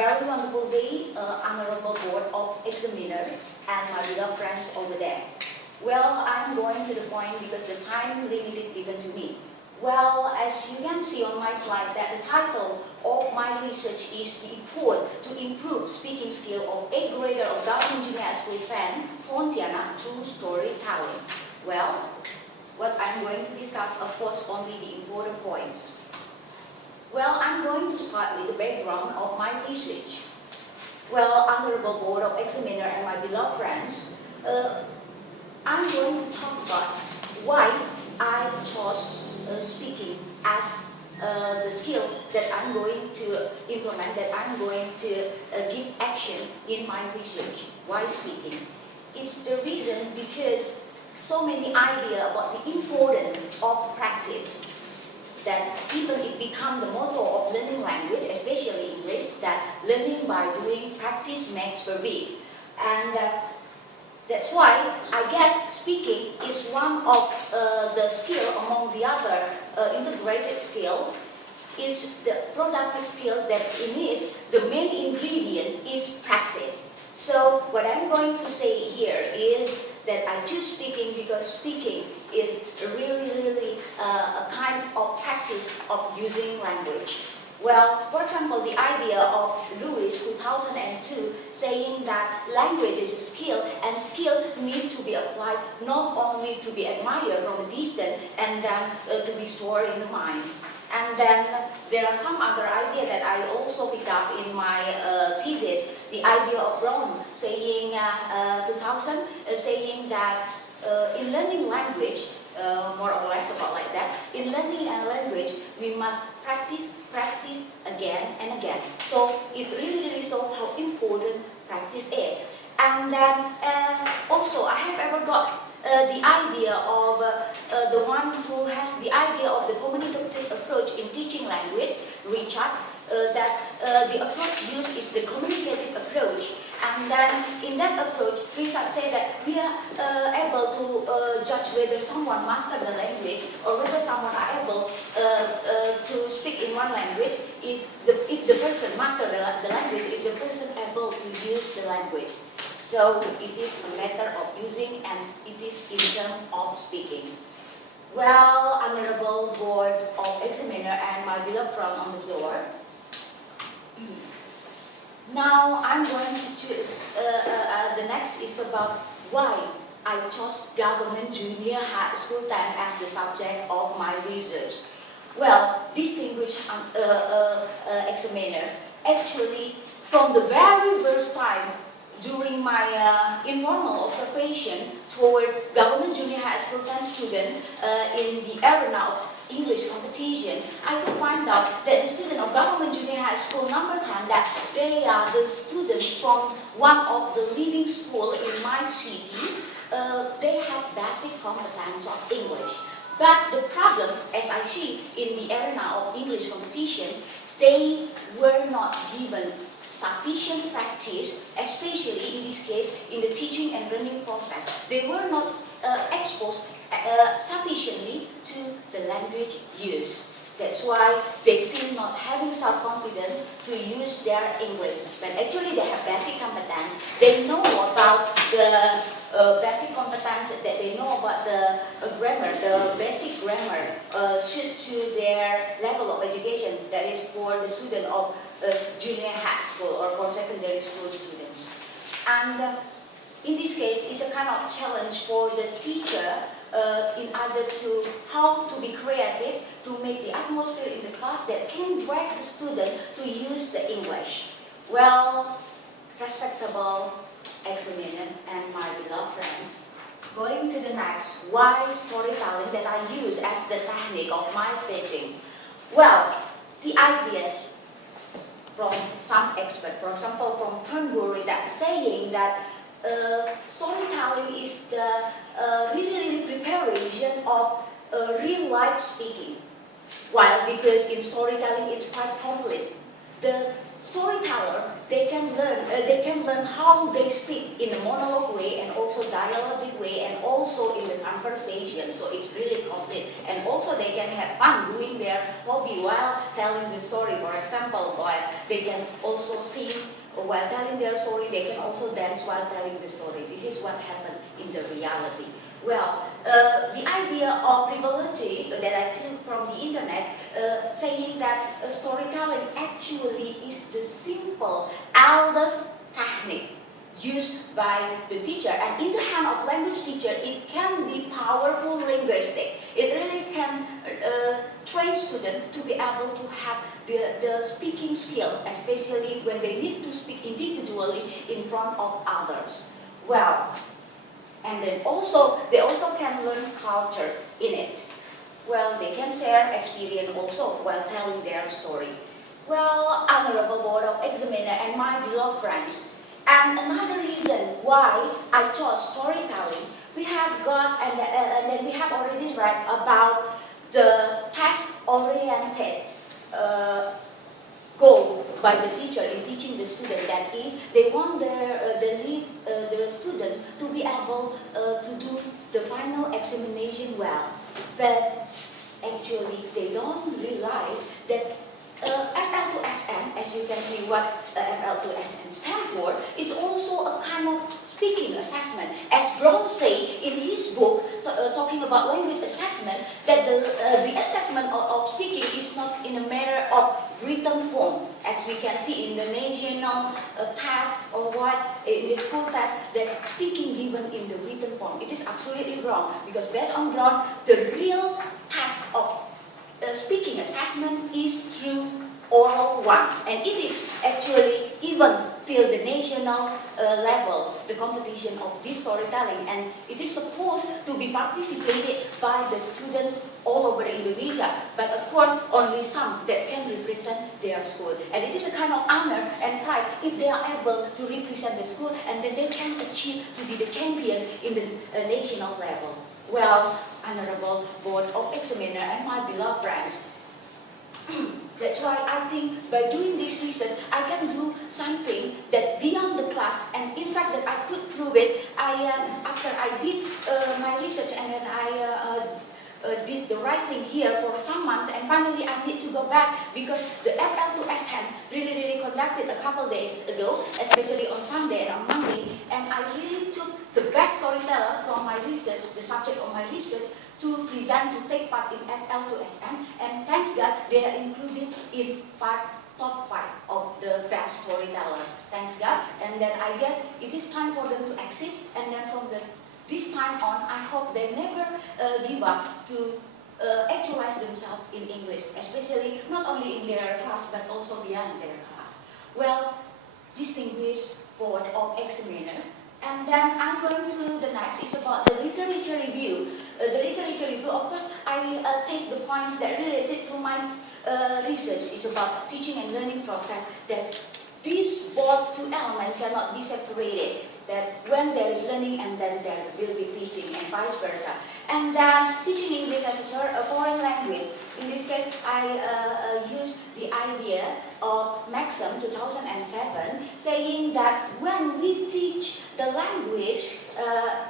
very wonderful day, Honorable Board of Examiner and my beloved friends over there. Well, I'm going to the point because the time limited given to me. Well, as you can see on my slide, that the title of my research is the effort to improve speaking skill of 8th grader of Government Junior High School Penn, Pontianak through storytelling. Well, what I'm going to discuss, of course, only the important points. Well, I'm going to start with the background of my research. Well, Honorable Board of Examiner and my beloved friends, I'm going to talk about why I chose speaking as the skill that I'm going to implement, that I'm going to give action in my research. Why speaking? It's the reason because so many ideas about the importance of practice, that even it becomes the motto of learning language, especially English, that learning by doing, practice makes perfect. And that's why I guess speaking is one of the skill among the other integrated skills. Is the productive skill that in it, the main ingredient is practice. So what I'm going to say here is that I choose speaking because speaking is really a kind of practice of using language. Well, for example, the idea of Lewis 2002 saying that language is a skill and skill need to be applied not only to be admired from a distance and then to be stored in the mind. And then there are some other ideas that I also picked up in my thesis. The idea of Brown saying 2000 saying that in learning language, more or less about like that, in learning a language we must practice again and again. So it really shows how important practice is. And then also I have ever got the idea of the one who has the idea of the communicative approach in teaching language, Richard, that the approach used is the communicative approach. And then in that approach, Richard said that we are able to judge whether someone mastered the language or whether someone are able to speak in one language is if the person mastered the language, if the person able to use the language. So it is a matter of using and it is in terms of speaking. Well, Honorable Board of Examiner and my beloved friend on the floor. Now I'm going to choose, the next is about why I chose Government Junior High School Penn as the subject of my research. Well, distinguished examiner, actually from the very first time during my informal observation toward Government Junior High School Penn student in the arena of English competition, I could find out that the students of Government Junior High School number 10, that they are the students from one of the leading schools in my city. They have basic competence of English. But the problem, as I see in the arena of English competition, they were not given sufficient practice, especially in this case in the teaching and learning process. They were not exposed sufficiently to the language used. That's why they seem not having self-confidence to use their English. But actually they have basic competence. They know about the basic competence, that they know about the grammar, the basic grammar suited to their level of education. That is for the student of junior high school or for secondary school students. And in this case, it's a kind of challenge for the teacher in order to how to be creative, to make the atmosphere in the class that can drag the student to use the English. Well, respectable examiner and my beloved friends, going to the next, why storytelling that I use as the technique of my teaching? Well, the ideas from some experts, for example, from Turnbury, that saying that storytelling is the really preparation of real life speaking. While because in storytelling it's quite complete. The storyteller, they can learn how they speak in a monologue way and also dialogic way and also in the conversation. So it's really complete. And also they can have fun doing their hobby while telling the story. For example, while they can also sing while telling their story, they can also dance while telling the story. This is what happened in the reality. Well, the idea of privilege that I took from the internet, saying that storytelling actually is the simple, eldest technique used by the teacher. And in the hand of language teacher, it can be powerful linguistic. It really can train students to be able to have the speaking skill, especially when they need to speak individually in front of others. Well, and then they also can learn culture in it. Well, they can share experience also while telling their story. Well, Honorable Board of Examiner and my beloved friends, and another reason why I chose storytelling, we have got, and then we have already read about the task-oriented goal by the teacher in teaching the student. That is, they want the students to be able to do the final examination well. But actually, they don't realize that FL to SN, as you can see what FL to SN stands for, it's also a kind of speaking assessment. As Brown said in his book, talking about language assessment, that the assessment of speaking is not in a matter of written form, as we can see in the national test or what, in the school test, that speaking given in the written form. It is absolutely wrong, because based on Brown, the real test of speaking assessment is through oral one, and it is actually even till the national level, the competition of this storytelling, and it is supposed to be participated by the students all over Indonesia, but of course only some that can represent their school, and it is a kind of honor and pride if they are able to represent the school, and then they can achieve to be the champion in the national level. Well, Honorable Board of Examiner and my beloved friends, that's why I think by doing this research, I can do something that beyond the class, and in fact that I could prove it. After I did my research and then I did the right thing here for some months, and finally I need to go back because the FL to SN really conducted a couple days ago, especially on Sunday and on Monday, and I really took the best storyteller from my research, the subject of my research, to present, to take part in FL to SN, and thanks God, they are included in top 5 of the best storyteller. Thanks God, and then I guess it is time for them to exist, and then from this time on, I hope they never give up to actualize themselves in English, especially not only in their class, but also beyond their class. Well, distinguished Board of Examiner, and then I'm going to the next, is about the literature review. The literature review, of course, I take the points that related to my research. It's about teaching and learning process, that these both two elements cannot be separated. That when there is learning and then there will be teaching and vice versa. And then teaching English as a foreign language. In this case, I use the idea of Maxim 2007, saying that when we teach the language,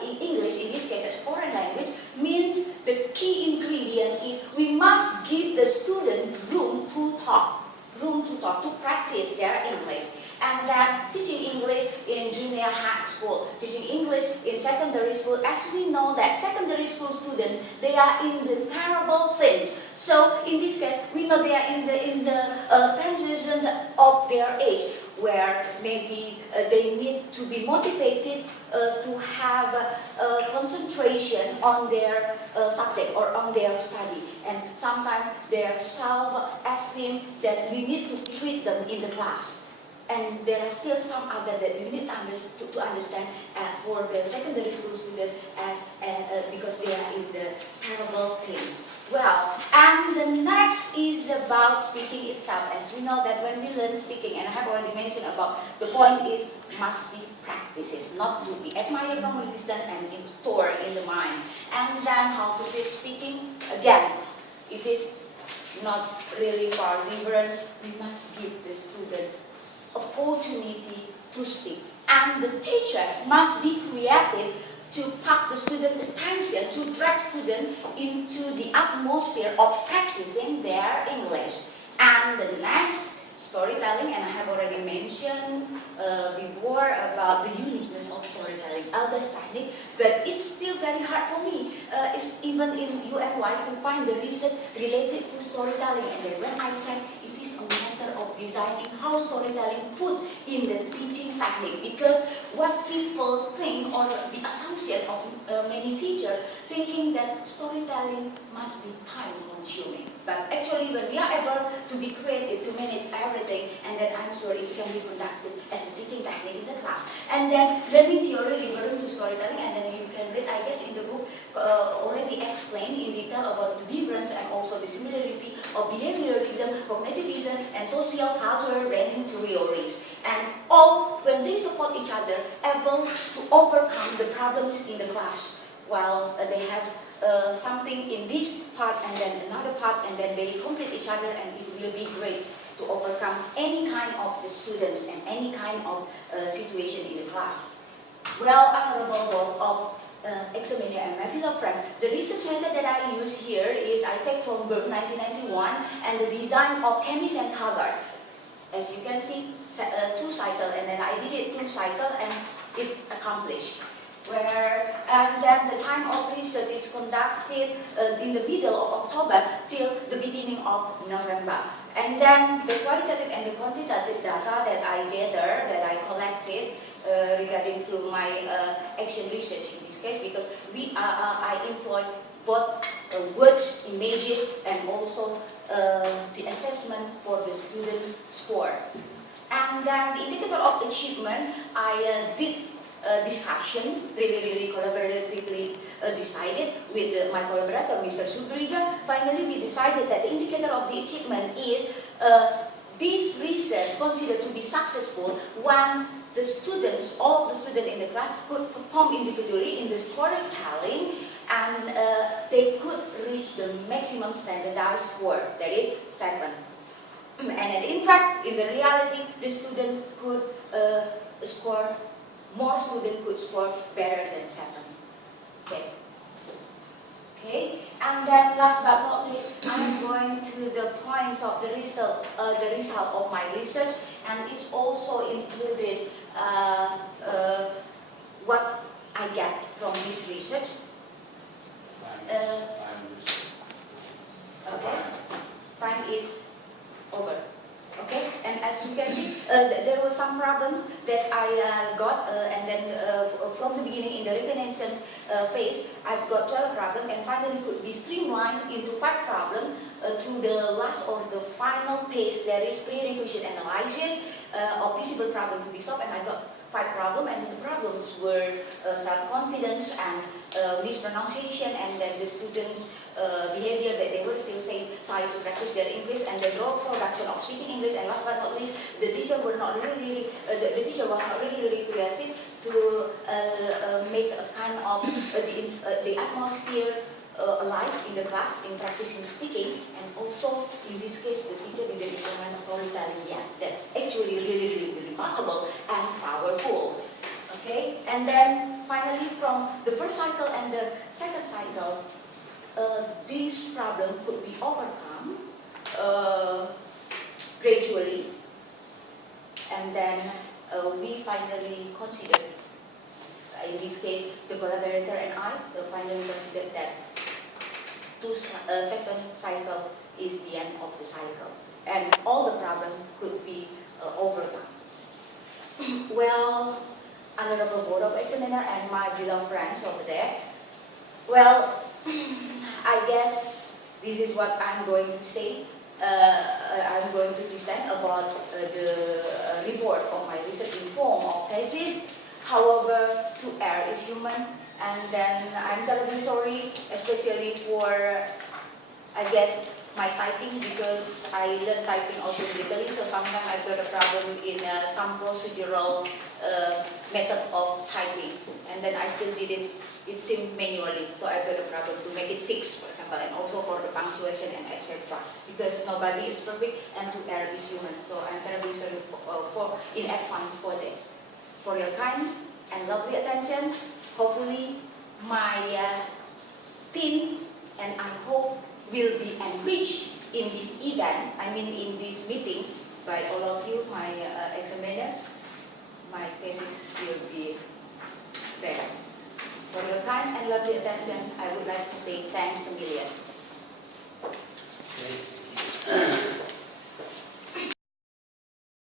in English, in this case as foreign language, means the key ingredient is we must give the student room to talk, to practice their English. And then teaching English in junior high school, teaching English in secondary school, as we know that secondary school students, they are in the terrible things. So in this case, we know they are in the transition of their age, where maybe they need to be motivated to have concentration on their subject or on their study. And sometimes their self-esteem, that we need to treat them in the class. And there are still some other that you need to understand for the secondary school student, as because they are in the terrible things. Well, and the next is about speaking itself. As we know that when we learn speaking, and I have already mentioned about, the point is must be practices, not to be admired from a distance and stored in the mind. And then how to teach speaking, again, it is not really far different. We must give the student opportunity to speak. And the teacher must be creative to pack the student attention, to drag students into the atmosphere of practicing their English. And the next, storytelling, and I have already mentioned before about the uniqueness of storytelling, this technique, but it's still very hard for me, it's even in UNY, to find the research related to storytelling. And then when I check, it is a matter of designing how storytelling put in the teaching technique, because what people think, or the assumption of many teachers, thinking that storytelling must be time consuming. But actually, when we are able to be creative, to manage everything, and then I'm sure it can be conducted as a teaching technique in the class. And then learning theory referring to storytelling, and then you can read, I guess, in the book already explained in detail about the difference and also the similarity of behavioralism, cognitivism, and social cultural learning theories. And all, when they support each other, able to overcome the problems in the class, while they have something in this part and then another part, and then they complete each other, and it will be great to overcome any kind of the students and any kind of situation in the class. Well, honorable board of examiner and my fellow friend, the research method that I use here is I take from book 1991 and the design of chemist and Taggart. As you can see, 2 cycles, and then I did it 2 cycles, and it's accomplished. And then the time of research is conducted in the middle of October till the beginning of November. And then the qualitative and the quantitative data that I gather, that I collected regarding to my action research in this case, because I employ both words, images, and also the assessment for the students' score. And then the indicator of achievement, I did discussion, really collaboratively decided with my collaborator, Mr. Subriga. Finally, we decided that the indicator of the achievement is this research considered to be successful when the students, all the students in the class, could perform individually in the storytelling, and they could reach the maximum standardized score, that is 7. And in fact, in the reality, the student could score, more students could score better than 7. Okay. And then last but not least, I'm going to the points of the result of my research, and it's also included what I get from this research. Okay, time is over. Okay, and as you can see, there were some problems that I got, and then from the beginning in the recognition phase, I've got 12 problems, and finally could be streamlined into 5 problems to the last or the final phase. There is prerequisite analysis of visible problem to be solved, and I got 5 problems, and the problems were self-confidence and mispronunciation, and then the students' behavior that they were still shy to practice their English, and the raw production of speaking English, and last but not least, the teacher were not really, the teacher was not really creative to make a kind of the atmosphere alive in the class in practicing speaking, and also in this case the teacher didn't implement storytelling yet. That actually really remarkable and powerful. Okay, and then finally from the first cycle and the second cycle, this problem could be overcome gradually, and then we finally considered, in this case the collaborator and I finally considered that second cycle is the end of the cycle, and all the problems could be overcome. Well, honorable board of examiner and my beloved friends over there, well, I guess this is what I'm going to say. I'm going to present about the report of my research in form of thesis. However, to err is human, and then I'm terribly sorry, especially for, I guess, my typing, because I learned typing also digitally, so sometimes I've got a problem in some procedural method of typing, and then I still did it. It seemed manually, so I've got a problem to make it fixed, for example, and also for the punctuation and etc. Because nobody is perfect and to err is human. So I'm terribly sorry in advance for this. For your kind and lovely attention, hopefully my team and I hope will be enriched in this event, in this meeting by all of you, my examiner. My thesis will be there. For your kind and lovely attention, I would like to say thanks a million. Great.